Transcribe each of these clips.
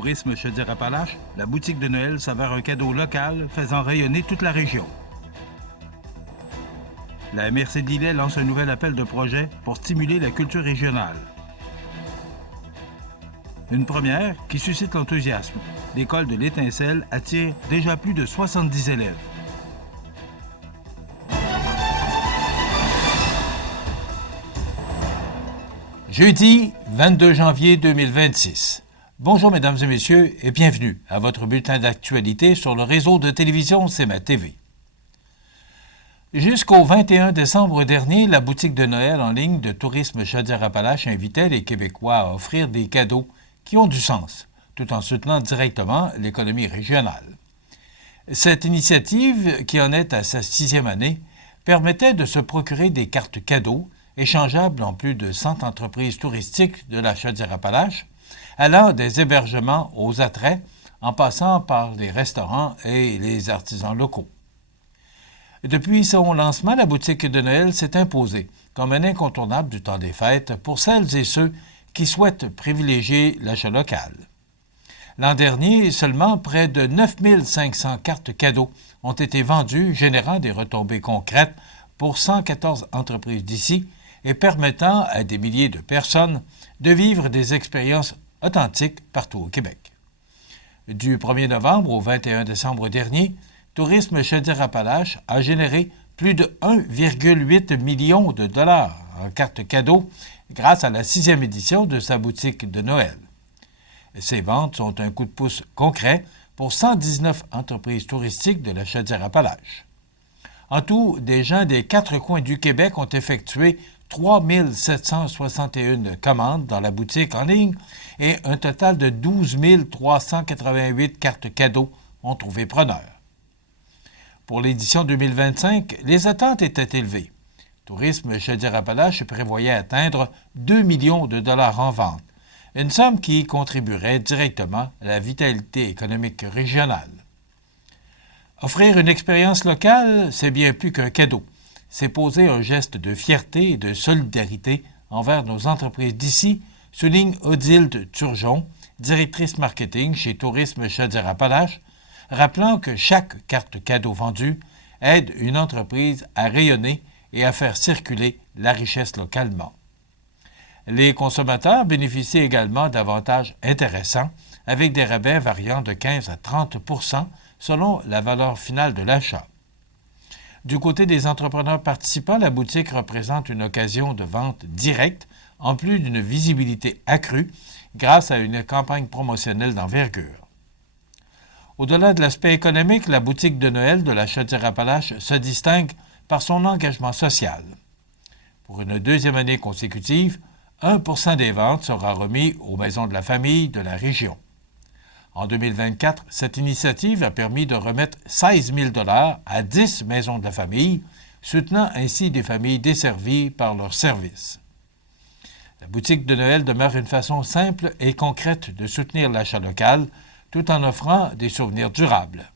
Tourisme Chaudière-Appalaches, la boutique de Noël s'avère un cadeau local faisant rayonner toute la région. La MRC de Lillet lance un nouvel appel de projet pour stimuler la culture régionale. Une première qui suscite l'enthousiasme. L'école de l'Étincelle attire déjà plus de 70 élèves. Jeudi 22 janvier 2026. Bonjour mesdames et messieurs et bienvenue à votre bulletin d'actualité sur le réseau de télévision CMA TV. Jusqu'au 21 décembre dernier, la boutique de Noël en ligne de Tourisme Chaudière-Appalaches invitait les Québécois à offrir des cadeaux qui ont du sens, tout en soutenant directement l'économie régionale. Cette initiative, qui en est à sa 6e année, permettait de se procurer des cartes cadeaux échangeables en plus de 100 entreprises touristiques de la Chaudière-Appalaches, allant des hébergements aux attraits, en passant par les restaurants et les artisans locaux. Depuis son lancement, la boutique de Noël s'est imposée comme un incontournable du temps des fêtes pour celles et ceux qui souhaitent privilégier l'achat local. L'an dernier, seulement près de 9500 cartes cadeaux ont été vendues, générant des retombées concrètes pour 114 entreprises d'ici et permettant à des milliers de personnes de vivre des expériences authentiques partout au Québec. Du 1er novembre au 21 décembre dernier, Tourisme Chaudière-Appalaches a généré plus de 1,8 million de dollars en cartes cadeaux grâce à la 6e édition de sa boutique de Noël. Ces ventes sont un coup de pouce concret pour 119 entreprises touristiques de la Chaudière-Appalaches. En tout, des gens des 4 coins du Québec ont effectué 3 761 commandes dans la boutique en ligne et un total de 12 388 cartes cadeaux ont trouvé preneur. Pour l'édition 2025, les attentes étaient élevées. Tourisme Chaudière-Appalaches prévoyait atteindre 2 millions de dollars en vente, une somme qui contribuerait directement à la vitalité économique régionale. Offrir une expérience locale, c'est bien plus qu'un cadeau. C'est poser un geste de fierté et de solidarité envers nos entreprises d'ici, souligne Odilde Turgeon, directrice marketing chez Tourisme Chaudière-Appalaches, rappelant que chaque carte cadeau vendue aide une entreprise à rayonner et à faire circuler la richesse localement. Les consommateurs bénéficient également d'avantages intéressants avec des rabais variant de 15 à 30 % selon la valeur finale de l'achat. Du côté des entrepreneurs participants, la boutique représente une occasion de vente directe en plus d'une visibilité accrue grâce à une campagne promotionnelle d'envergure. Au-delà de l'aspect économique, la boutique de Noël de la Chaudière-Appalaches se distingue par son engagement social. Pour une 2e année consécutive, 1 % des ventes sera remis aux maisons de la famille de la région. En 2024, cette initiative a permis de remettre 16 000 $ à 10 maisons de la famille, soutenant ainsi des familles desservies par leurs services. La boutique de Noël demeure une façon simple et concrète de soutenir l'achat local, tout en offrant des souvenirs durables.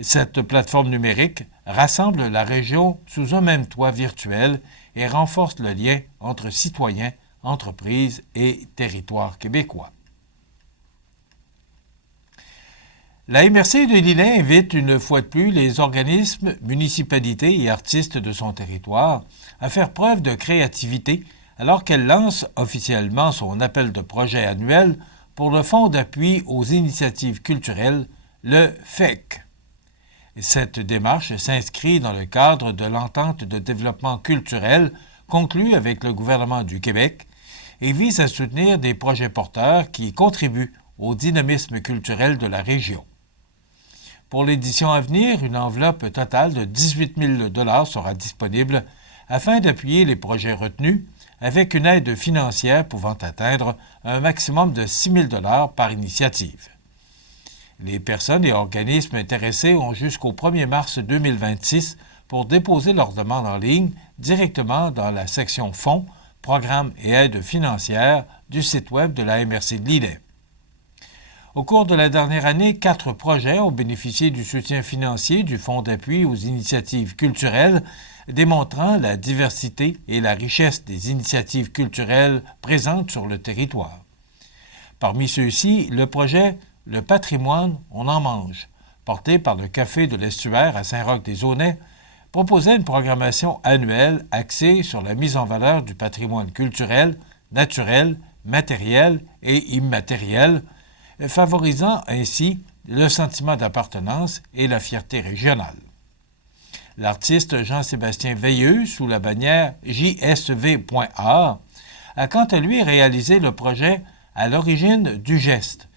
Cette plateforme numérique rassemble la région sous un même toit virtuel et renforce le lien entre citoyens, entreprises et territoires québécois. La MRC de Lillet invite une fois de plus les organismes, municipalités et artistes de son territoire à faire preuve de créativité alors qu'elle lance officiellement son appel de projet annuel pour le Fonds d'appui aux initiatives culturelles, le FEC. Cette démarche s'inscrit dans le cadre de l'entente de développement culturel conclue avec le gouvernement du Québec et vise à soutenir des projets porteurs qui contribuent au dynamisme culturel de la région. Pour l'édition à venir, une enveloppe totale de 18 000 $ sera disponible afin d'appuyer les projets retenus avec une aide financière pouvant atteindre un maximum de 6 000 $ par initiative. Les personnes et organismes intéressés ont jusqu'au 1er mars 2026 pour déposer leur demande en ligne directement dans la section Fonds, Programmes et aides financières du site web de la MRC de Lillet. Au cours de la dernière année, 4 projets ont bénéficié du soutien financier du Fonds d'appui aux initiatives culturelles, démontrant la diversité et la richesse des initiatives culturelles présentes sur le territoire. Parmi ceux-ci, le projet Le patrimoine, on en mange, porté par le Café de l'Estuaire à Saint-Roch-des-Aunais, proposait une programmation annuelle axée sur la mise en valeur du patrimoine culturel, naturel, matériel et immatériel, favorisant ainsi le sentiment d'appartenance et la fierté régionale. L'artiste Jean-Sébastien Veilleux, sous la bannière JSV.A, a quant à lui réalisé le projet À l'origine du geste,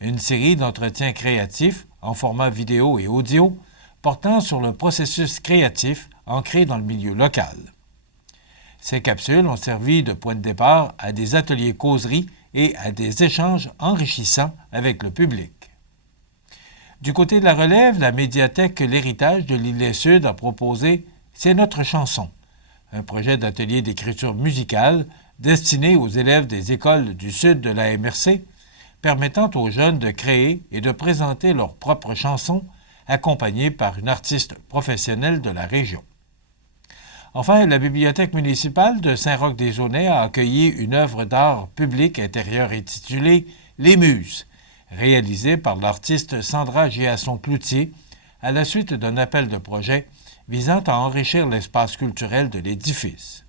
une série d'entretiens créatifs en format vidéo et audio portant sur le processus créatif ancré dans le milieu local. Ces capsules ont servi de point de départ à des ateliers causeries et à des échanges enrichissants avec le public. Du côté de la relève, la médiathèque L'Héritage de l'Île-Sud a proposé C'est notre chanson, un projet d'atelier d'écriture musicale destiné aux élèves des écoles du sud de la MRC, permettant aux jeunes de créer et de présenter leurs propres chansons, accompagnées par une artiste professionnelle de la région. Enfin, la bibliothèque municipale de Saint-Roch-des-Aunais a accueilli une œuvre d'art public intérieur intitulée « Les Muses », réalisée par l'artiste Sandra Giasson-Cloutier à la suite d'un appel de projet visant à enrichir l'espace culturel de l'édifice.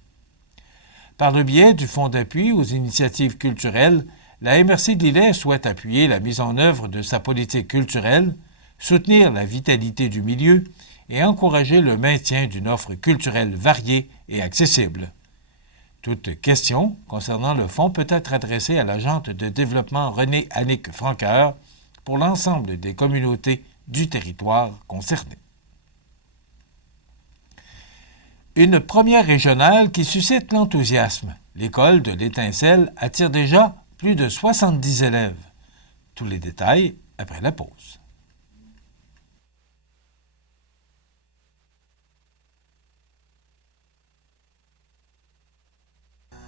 Par le biais du Fonds d'appui aux initiatives culturelles, la MRC de l'Îlet souhaite appuyer la mise en œuvre de sa politique culturelle, soutenir la vitalité du milieu et encourager le maintien d'une offre culturelle variée et accessible. Toute question concernant le fonds peut être adressée à l'agente de développement Renée-Annick Franqueur pour l'ensemble des communautés du territoire concerné. Une première régionale qui suscite l'enthousiasme. L'école de l'Étincelle attire déjà plus de 70 élèves. Tous les détails après la pause.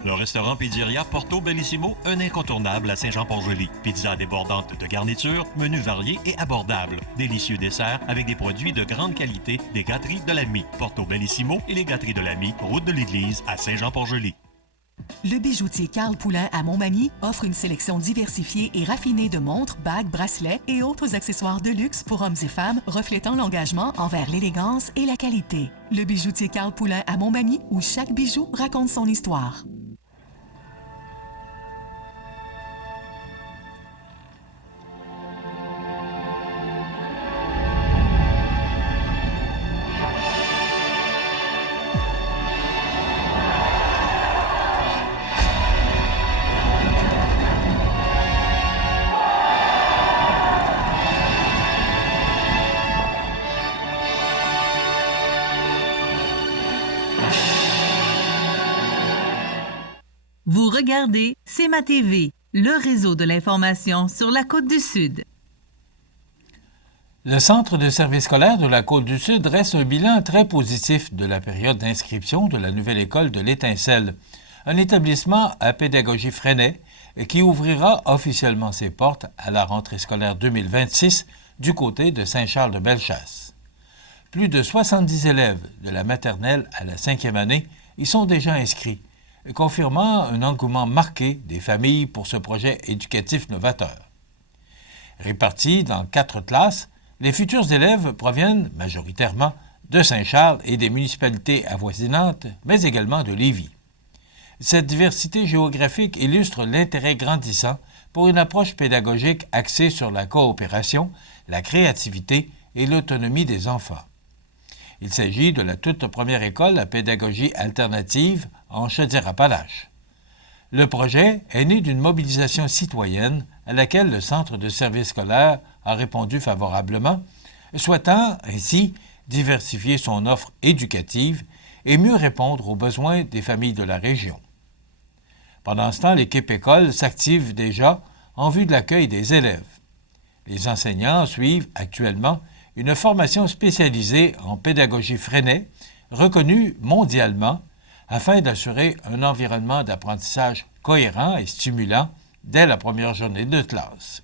Le restaurant Pizzeria Porto Bellissimo, un incontournable à Saint-Jean-Port-Joli. Pizza débordante de garnitures, menus variés et abordables. Délicieux desserts avec des produits de grande qualité des gâteries de l'Ami. Porto Bellissimo et les gâteries de l'Ami, route de l'église à Saint-Jean-Port-Joli. Le bijoutier Carl Poulain à Montmagny offre une sélection diversifiée et raffinée de montres, bagues, bracelets et autres accessoires de luxe pour hommes et femmes reflétant l'engagement envers l'élégance et la qualité. Le bijoutier Carl Poulain à Montmagny, où chaque bijou raconte son histoire. Vous regardez C'est ma TV, le réseau de l'information sur la Côte-du-Sud. Le Centre de service scolaire de la Côte-du-Sud dresse un bilan très positif de la période d'inscription de la nouvelle école de l'Étincelle, un établissement à pédagogie freinée qui ouvrira officiellement ses portes à la rentrée scolaire 2026 du côté de Saint-Charles-de-Bellechasse. Plus de 70 élèves de la maternelle à la 5e année y sont déjà inscrits, confirmant un engouement marqué des familles pour ce projet éducatif novateur. Répartis dans 4 classes, les futurs élèves proviennent majoritairement de Saint-Charles et des municipalités avoisinantes, mais également de Lévis. Cette diversité géographique illustre l'intérêt grandissant pour une approche pédagogique axée sur la coopération, la créativité et l'autonomie des enfants. Il s'agit de la toute première école à pédagogie alternative en Chaudière-Appalaches. Le projet est né d'une mobilisation citoyenne à laquelle le Centre de service scolaire a répondu favorablement, souhaitant ainsi diversifier son offre éducative et mieux répondre aux besoins des familles de la région. Pendant ce temps, l'équipe école s'active déjà en vue de l'accueil des élèves. Les enseignants suivent actuellement une formation spécialisée en pédagogie freinée, reconnue mondialement, afin d'assurer un environnement d'apprentissage cohérent et stimulant dès la première journée de classe.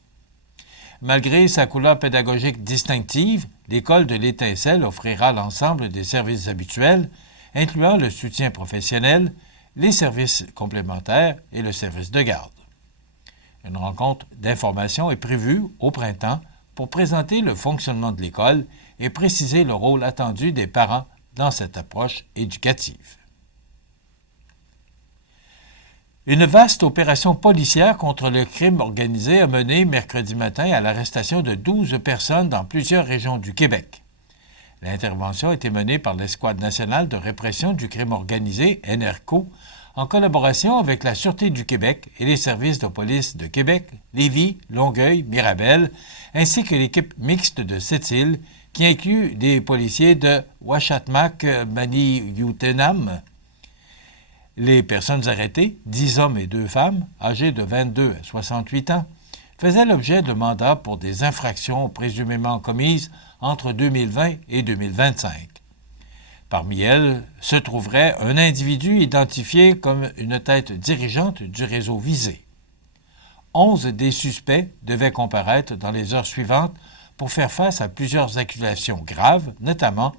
Malgré sa couleur pédagogique distinctive, l'école de l'Étincelle offrira l'ensemble des services habituels, incluant le soutien professionnel, les services complémentaires et le service de garde. Une rencontre d'information est prévue au printemps pour présenter le fonctionnement de l'école et préciser le rôle attendu des parents dans cette approche éducative. Une vaste opération policière contre le crime organisé a mené mercredi matin à l'arrestation de 12 personnes dans plusieurs régions du Québec. L'intervention a été menée par l'Escouade nationale de répression du crime organisé, NRCO, en collaboration avec la Sûreté du Québec et les services de police de Québec, Lévis, Longueuil, Mirabel, ainsi que l'équipe mixte de Sept-Îles, qui inclut des policiers de Washatmak, Manioutenam. Les personnes arrêtées, 10 hommes et 2 femmes, âgés de 22 à 68 ans, faisaient l'objet de mandats pour des infractions présumément commises entre 2020 et 2025. Parmi elles se trouverait un individu identifié comme une tête dirigeante du réseau visé. 11 des suspects devaient comparaître dans les heures suivantes pour faire face à plusieurs accusations graves, notamment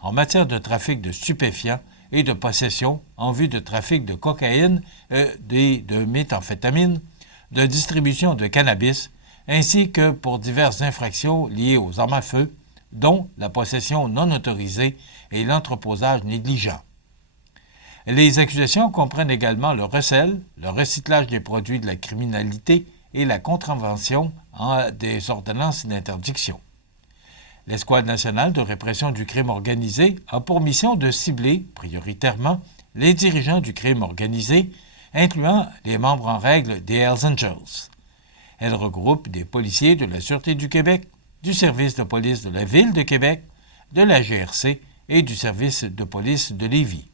en matière de trafic de stupéfiants et de possession en vue de trafic de cocaïne et de méthamphétamine, de distribution de cannabis, ainsi que pour diverses infractions liées aux armes à feu, dont la possession non autorisée et l'entreposage négligent. Les accusations comprennent également le recel, le recyclage des produits de la criminalité et la contravention des ordonnances d'interdiction. L'Escouade nationale de répression du crime organisé a pour mission de cibler, prioritairement, les dirigeants du crime organisé, incluant les membres en règle des Hells Angels. Elle regroupe des policiers de la Sûreté du Québec, du service de police de la Ville de Québec, de la GRC et du service de police de Lévis.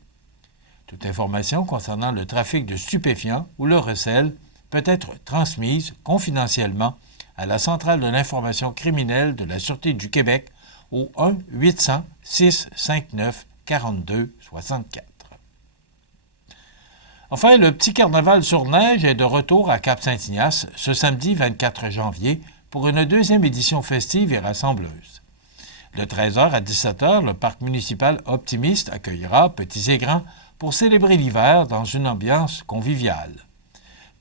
Toute information concernant le trafic de stupéfiants ou le recel peut être transmise confidentiellement à la Centrale de l'information criminelle de la Sûreté du Québec au 1-800-659-4264. Enfin, le petit carnaval sur neige est de retour à Cap-Saint-Ignace ce samedi 24 janvier pour une deuxième édition festive et rassembleuse. De 13h à 17h, le parc municipal Optimiste accueillera petits et grands pour célébrer l'hiver dans une ambiance conviviale.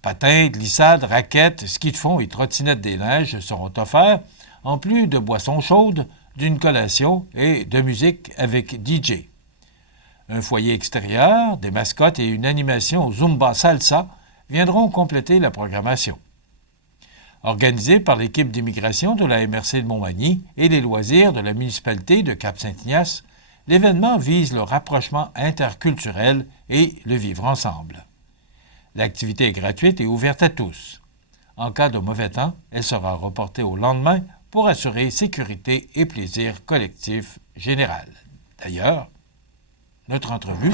Patins, glissades, raquettes, skis de fond et trottinettes des neiges seront offerts, en plus de boissons chaudes, d'une collation et de musique avec DJ. Un foyer extérieur, des mascottes et une animation au Zumba Salsa viendront compléter la programmation. Organisé par l'équipe d'immigration de la MRC de Montmagny et les loisirs de la municipalité de Cap-Saint-Ignace, l'événement vise le rapprochement interculturel et le vivre ensemble. L'activité est gratuite et ouverte à tous. En cas de mauvais temps, elle sera reportée au lendemain pour assurer sécurité et plaisir collectif général. D'ailleurs, notre entrevue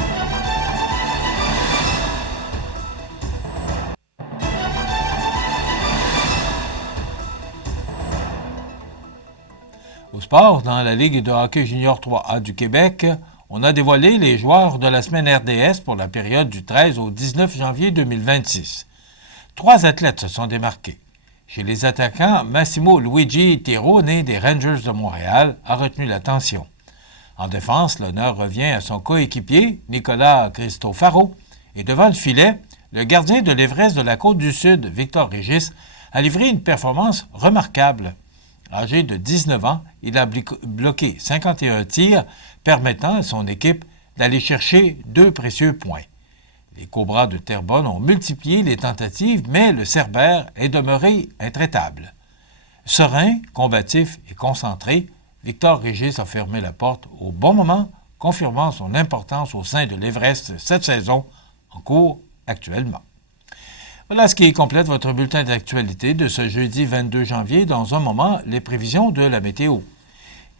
au sport, dans la Ligue de hockey junior 3A du Québec, on a dévoilé les joueurs de la semaine RDS pour la période du 13 au 19 janvier 2026. 3 athlètes se sont démarqués. Chez les attaquants, Massimo Luigi Tirone des Rangers de Montréal a retenu l'attention. En défense, l'honneur revient à son coéquipier, Nicolas Cristofaro, et devant le filet, le gardien de l'Everest de la Côte-du-Sud, Victor Régis, a livré une performance remarquable. Âgé de 19 ans, il a bloqué 51 tirs, permettant à son équipe d'aller chercher 2 précieux points. Les Cobras de Terrebonne ont multiplié les tentatives, mais le Cerbère est demeuré intraitable. Serein, combatif et concentré, Victor Régis a fermé la porte au bon moment, confirmant son importance au sein de l'Everest cette saison, en cours actuellement. Voilà ce qui complète votre bulletin d'actualité de ce jeudi 22 janvier. Dans un moment, les prévisions de la météo.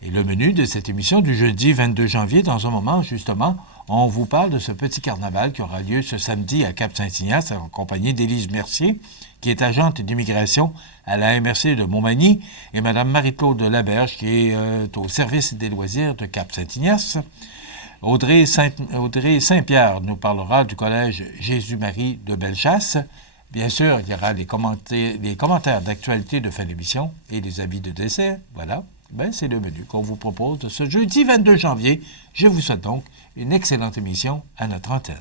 Et le menu de cette émission du jeudi 22 janvier, dans un moment, justement, on vous parle de ce petit carnaval qui aura lieu ce samedi à Cap-Saint-Ignace en compagnie d'Élise Mercier, qui est agente d'immigration à la MRC de Montmagny, et Mme Marie-Claude Laberge, qui est au service des loisirs de Cap-Saint-Ignace. Audrey Saint-Pierre nous parlera du Collège Jésus-Marie de Bellechasse. Bien sûr, il y aura les commentaires d'actualité de fin d'émission et les avis de dessert. Voilà, c'est le menu qu'on vous propose de ce jeudi 22 janvier. Je vous souhaite donc une excellente émission à notre antenne.